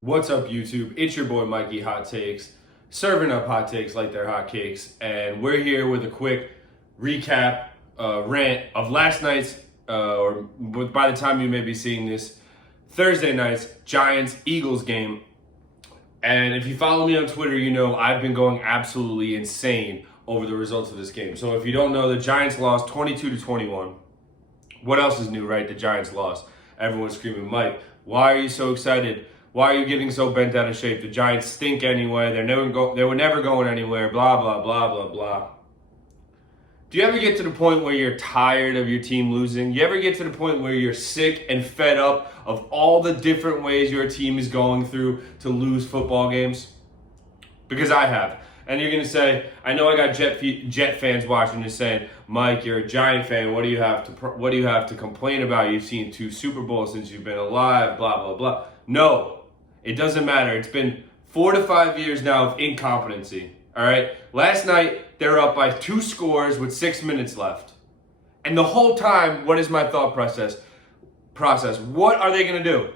What's up, YouTube? It's your boy Mikey Hot Takes, serving up hot takes like they're hot cakes, and we're here with a quick recap, rant of last night's, or by the time you may be seeing this, Thursday night's Giants-Eagles game. And if you follow me on Twitter, you know I've been going absolutely insane over the results of this game. So if you don't know, the Giants lost 22-21. What else is new, right? The Giants lost. Everyone's screaming, Mike, why are you so excited? Why are you getting so bent out of shape? The Giants stink anyway. They were never going anywhere. Blah, blah, blah, blah, blah. Do you ever get to the point where you're tired of your team losing? You ever get to the point where you're sick and fed up of all the different ways your team is going through to lose football games? Because I have. And you're going to say, I know I got Jet fans watching and saying, Mike, you're a Giant fan. What do you have to complain about? You've seen 2 Super Bowls since you've been alive, blah, blah, blah. No. It doesn't matter. It's been 4 to 5 years now of incompetency. All right. Last night, they were up by 2 scores with 6 minutes left. And the whole time, what is my thought process? What are they going to do?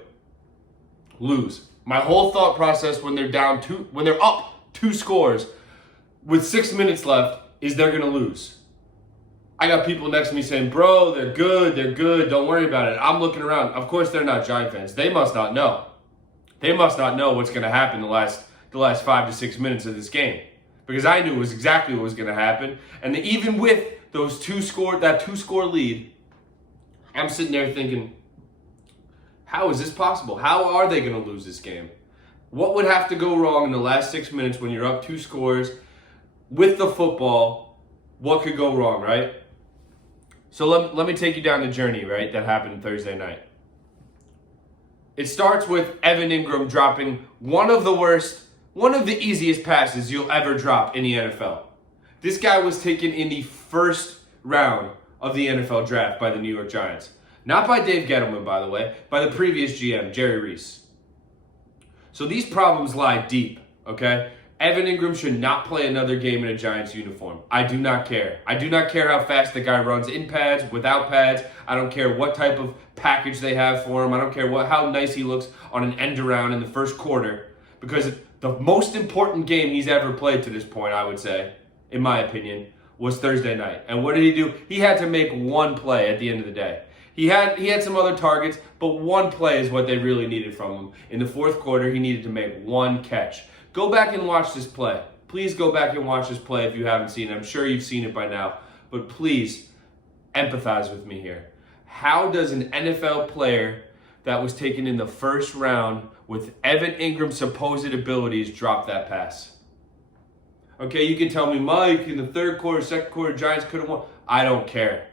Lose. My whole thought process when they're up 2 scores with 6 minutes left is they're going to lose. I got people next to me saying, bro, they're good. Don't worry about it. I'm looking around. Of course, they're not Giant fans. They must not know. They must not know what's going to happen the last 5 to 6 minutes of this game, because I knew it was exactly what was going to happen. And even with that 2-score lead, I'm sitting there thinking, how is this possible? How are they going to lose this game? What would have to go wrong in the last 6 minutes when you're up 2 scores with the football? What could go wrong, right? So let me take you down the journey, right, that happened Thursday night. It starts with Evan Ingram dropping one of the easiest passes you'll ever drop in the NFL. This guy was taken in the first round of the NFL draft by the New York Giants. Not by Dave Gettleman, by the way, by the previous GM, Jerry Reese. So these problems lie deep, okay? Evan Ingram should not play another game in a Giants uniform. I do not care. I do not care how fast the guy runs in pads, without pads. I don't care what type of package they have for him. I don't care how nice he looks on an end around in the first quarter. Because the most important game he's ever played to this point, I would say, in my opinion, was Thursday night. And what did he do? He had to make one play at the end of the day. He had some other targets, but one play is what they really needed from him. In the fourth quarter, he needed to make one catch. Go back and watch this play. Please go back and watch this play if you haven't seen it. I'm sure you've seen it by now, but please empathize with me here. How does an NFL player that was taken in the first round with Evan Ingram's supposed abilities drop that pass? Okay, you can tell me, Mike, in the third quarter, second quarter, Giants could have won. I don't care.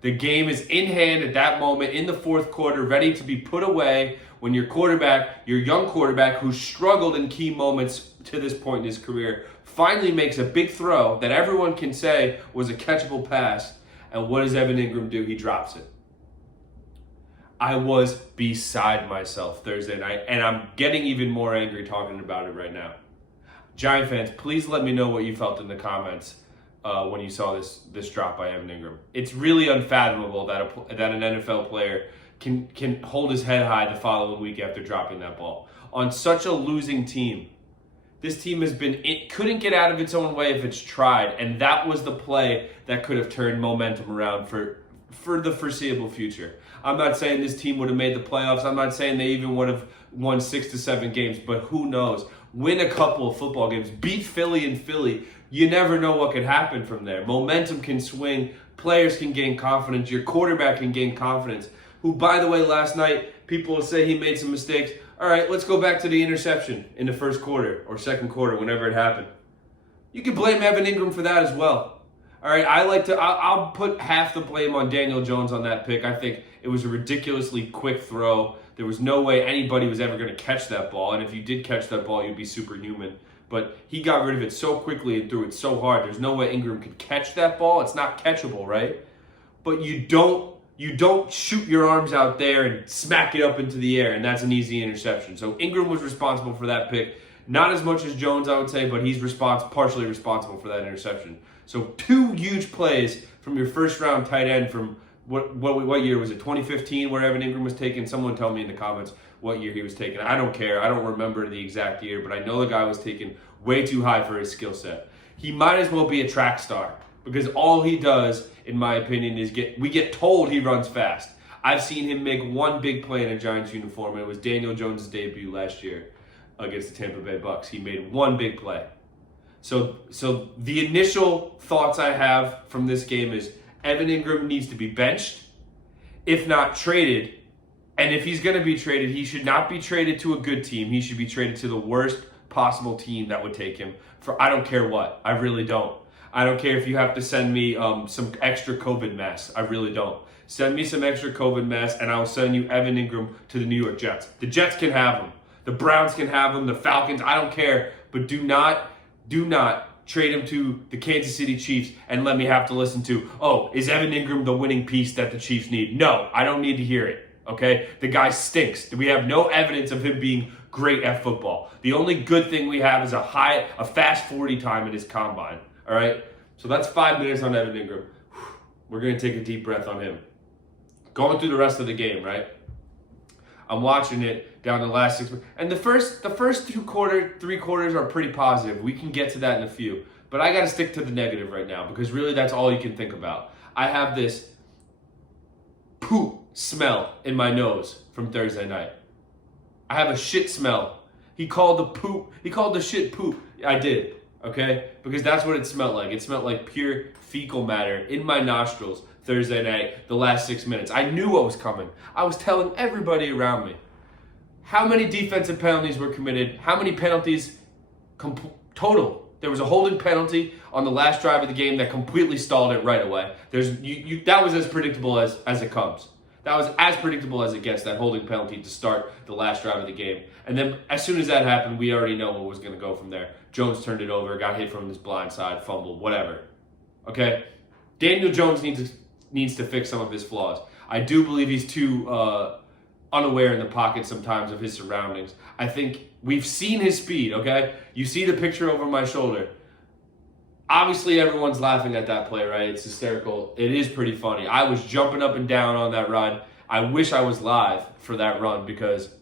The game is in hand at that moment in the fourth quarter, ready to be put away when your young quarterback who struggled in key moments to this point in his career, finally makes a big throw that everyone can say was a catchable pass. And what does Evan Ingram do? He drops it. I was beside myself Thursday night, and I'm getting even more angry talking about it right now. Giant fans, please let me know what you felt in the comments when you saw this drop by Evan Ingram. It's really unfathomable that an NFL player can hold his head high the following week after dropping that ball on such a losing team. This team couldn't get out of its own way if it's tried, and that was the play that could have turned momentum around for the foreseeable future. I'm not saying this team would have made the playoffs. I'm not saying they even would have won 6 to 7 games, but who knows? Win a couple of football games, beat Philly in Philly. You never know what could happen from there. Momentum can swing. Players can gain confidence. Your quarterback can gain confidence. Who, by the way, last night, people will say he made some mistakes. All right, let's go back to the interception in the first quarter or second quarter, whenever it happened. You can blame Evan Ingram for that as well. All right, I'll put half the blame on Daniel Jones on that pick. I think it was a ridiculously quick throw. There was no way anybody was ever going to catch that ball, and if you did catch that ball, you'd be superhuman. But he got rid of it so quickly and threw it so hard. There's no way Ingram could catch that ball. It's not catchable, right? But you don't shoot your arms out there and smack it up into the air, and that's an easy interception. So Ingram was responsible for that pick. Not as much as Jones, I would say, but he's partially responsible for that interception. So 2 huge plays from your first-round tight end from what year was it? 2015, where Evan Ingram was taken. Someone tell me in the comments what year he was taken. I don't care. I don't remember the exact year, but I know the guy was taken way too high for his skill set. He might as well be a track star because all he does, in my opinion, is we get told he runs fast. I've seen him make one big play in a Giants uniform, and it was Daniel Jones' debut last year against the Tampa Bay Bucks. He made one big play. So the initial thoughts I have from this game is Evan Ingram needs to be benched, if not traded. And if he's going to be traded, he should not be traded to a good team. He should be traded to the worst possible team that would take him for I don't care what. I really don't. I don't care if you have to send me some extra COVID masks. I really don't. Send me some extra COVID masks, and I'll send you Evan Ingram to the New York Jets. The Jets can have him. The Browns can have him. The Falcons, I don't care. But do not trade him to the Kansas City Chiefs and let me have to listen to, oh, is Evan Ingram the winning piece that the Chiefs need? No, I don't need to hear it, okay? The guy stinks. We have no evidence of him being great at football. The only good thing we have is a fast 40 time in his combine, all right? So that's 5 minutes on Evan Ingram. We're going to take a deep breath on him. Going through the rest of the game, right? I'm watching it down the last 6 minutes. And the first 3 quarters are pretty positive. We can get to that in a few. But I got to stick to the negative right now because really that's all you can think about. I have this poop smell in my nose from Thursday night. I have a shit smell. He called the shit poop. I did, okay? Because that's what it smelled like. It smelled like pure fecal matter in my nostrils Thursday night, the last 6 minutes. I knew what was coming. I was telling everybody around me. How many defensive penalties were committed? How many penalties total? There was a holding penalty on the last drive of the game that completely stalled it right away. That was as predictable as it comes. That was as predictable as it gets, that holding penalty to start the last drive of the game. And then as soon as that happened, we already know what was going to go from there. Jones turned it over, got hit from his blind side, fumbled, whatever. Okay? Daniel Jones needs to fix some of his flaws. I do believe he's too unaware in the pocket sometimes of his surroundings. I think we've seen his speed, okay? You see the picture over my shoulder. Obviously, everyone's laughing at that play, right? It's hysterical. It is pretty funny. I was jumping up and down on that run. I wish I was live for that run because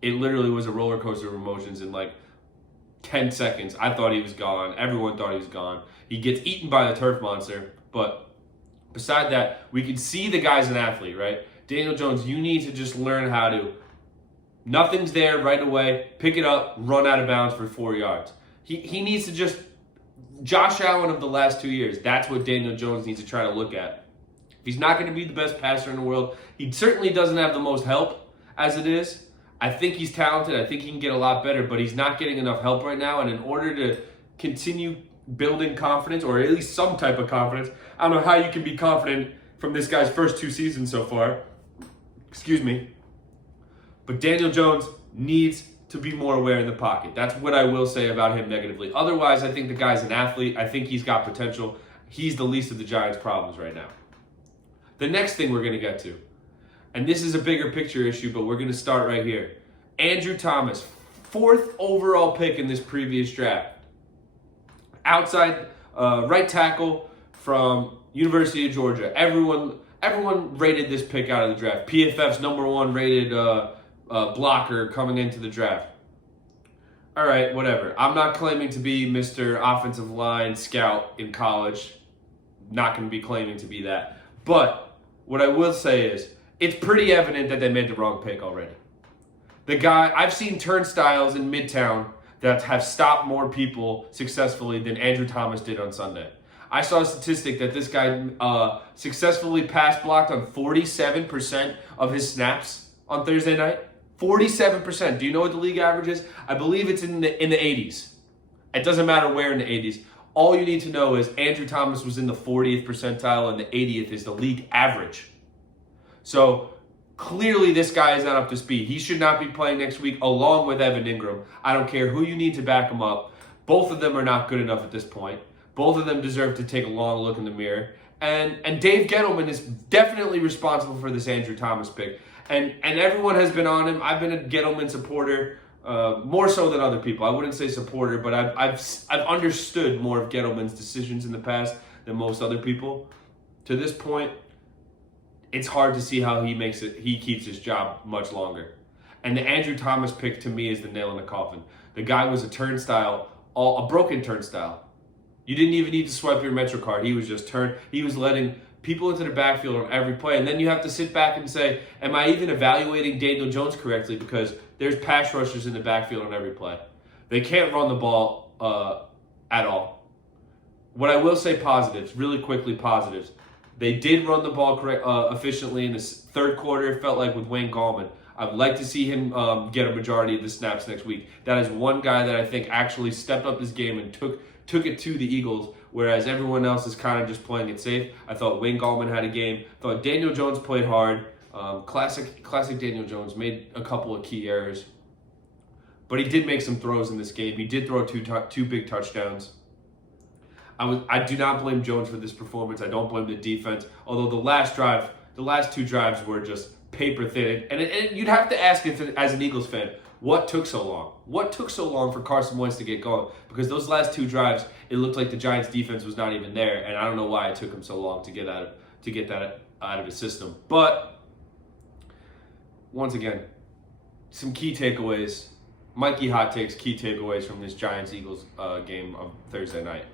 it literally was a roller coaster of emotions in like 10 seconds. I thought he was gone. Everyone thought he was gone. He gets eaten by the turf monster. But beside that, we can see the guy's an athlete, right? Daniel Jones, you need to just learn how to, nothing's there right away, pick it up, run out of bounds for 4 yards. He needs to just, Josh Allen of the last 2 years, that's what Daniel Jones needs to try to look at. He's not going to be the best passer in the world. He certainly doesn't have the most help as it is. I think he's talented. I think he can get a lot better, but he's not getting enough help right now. And in order to continue building confidence, or at least some type of confidence, I don't know how you can be confident from this guy's first 2 seasons so far. Excuse me. But Daniel Jones needs to be more aware in the pocket. That's what I will say about him negatively. Otherwise, I think the guy's an athlete. I think he's got potential. He's the least of the Giants' problems right now. The next thing we're going to get to, and this is a bigger picture issue, but we're going to start right here. Andrew Thomas, 4th overall pick in this previous draft. Outside right tackle from University of Georgia. Everyone rated this pick out of the draft. PFF's #1 rated blocker coming into the draft. All right, whatever. I'm not claiming to be Mr. Offensive Line Scout in college. Not going to be claiming to be that. But what I will say is, it's pretty evident that they made the wrong pick already. The guy, I've seen turnstiles in Midtown that have stopped more people successfully than Andrew Thomas did on Sunday. I saw a statistic that this guy successfully pass blocked on 47% of his snaps on Thursday night. 47%. Do you know what the league average is? I believe it's in the 80s. It doesn't matter where in the 80s. All you need to know is Andrew Thomas was in the 40th percentile and the 80th is the league average. So clearly this guy is not up to speed. He should not be playing next week along with Evan Ingram. I don't care who you need to back him up. Both of them are not good enough at this point. Both of them deserve to take a long look in the mirror. And Dave Gettleman is definitely responsible for this Andrew Thomas pick. And everyone has been on him. I've been a Gettleman supporter, more so than other people. I wouldn't say supporter, but I've understood more of Gettleman's decisions in the past than most other people. To this point, it's hard to see how he keeps his job much longer. And the Andrew Thomas pick to me is the nail in the coffin. The guy was a turnstile, a broken turnstile. You didn't even need to swipe your Metro card. He was just he was letting people into the backfield on every play. And then you have to sit back and say, am I even evaluating Daniel Jones correctly? Because there's pass rushers in the backfield on every play. They can't run the ball at all. What I will say positives, really quickly positives. They did run the ball efficiently in the third quarter, it felt like, with Wayne Gallman. I'd like to see him get a majority of the snaps next week. That is one guy that I think actually stepped up his game and took it to the Eagles, whereas everyone else is kind of just playing it safe. I thought Wayne Gallman had a game. I thought Daniel Jones played hard. Classic Daniel Jones, made a couple of key errors. But he did make some throws in this game. He did throw two big touchdowns. I do not blame Jones for this performance. I don't blame the defense. Although the last two drives were just paper thin. And you'd have to ask, as an Eagles fan, what took so long? What took so long for Carson Wentz to get going? Because those last two drives, it looked like the Giants' defense was not even there, and I don't know why it took him so long to get that out of his system. But once again, some key takeaways. Mikey Hot Takes key takeaways from this Giants-Eagles game of Thursday night.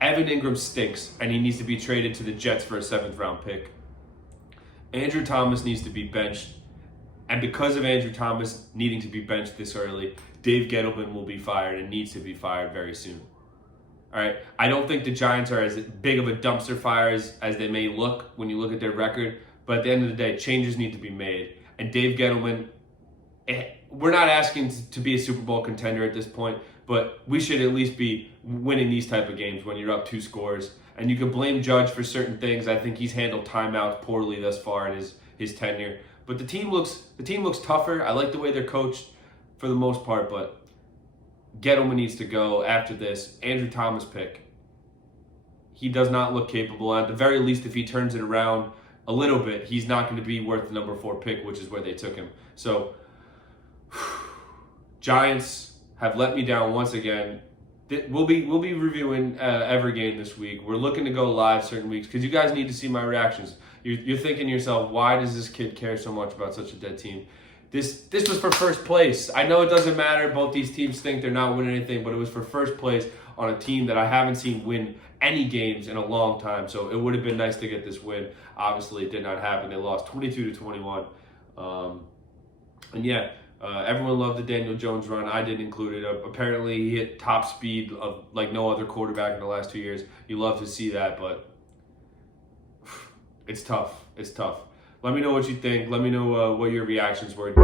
Evan Ingram stinks, and he needs to be traded to the Jets for a 7th-round pick. Andrew Thomas needs to be benched. And because of Andrew Thomas needing to be benched this early, Dave Gettleman will be fired and needs to be fired very soon. All right. I don't think the Giants are as big of a dumpster fire as they may look when you look at their record. But at the end of the day, changes need to be made. And Dave Gettleman, we're not asking to be a Super Bowl contender at this point, but we should at least be winning these type of games when you're up 2 scores. And you can blame Judge for certain things. I think he's handled timeouts poorly thus far in his tenure. But the team looks tougher. I like the way they're coached for the most part, but Gettleman needs to go after this. Andrew Thomas pick. He does not look capable. At the very least, if he turns it around a little bit, he's not going to be worth the number 4 pick, which is where they took him. So, Giants have let me down once again. We'll be reviewing every game this week. We're looking to go live certain weeks because you guys need to see my reactions. You're thinking to yourself, why does this kid care so much about such a dead team? This was for first place. I know it doesn't matter. Both these teams think they're not winning anything, but it was for first place on a team that I haven't seen win any games in a long time. So it would have been nice to get this win. Obviously, it did not happen. They lost 22-21. Everyone loved the Daniel Jones run. I didn't include it. Apparently, he hit top speed of like no other quarterback in the last 2 years. You love to see that, but it's tough. It's tough. Let me know what you think. Let me know what your reactions were.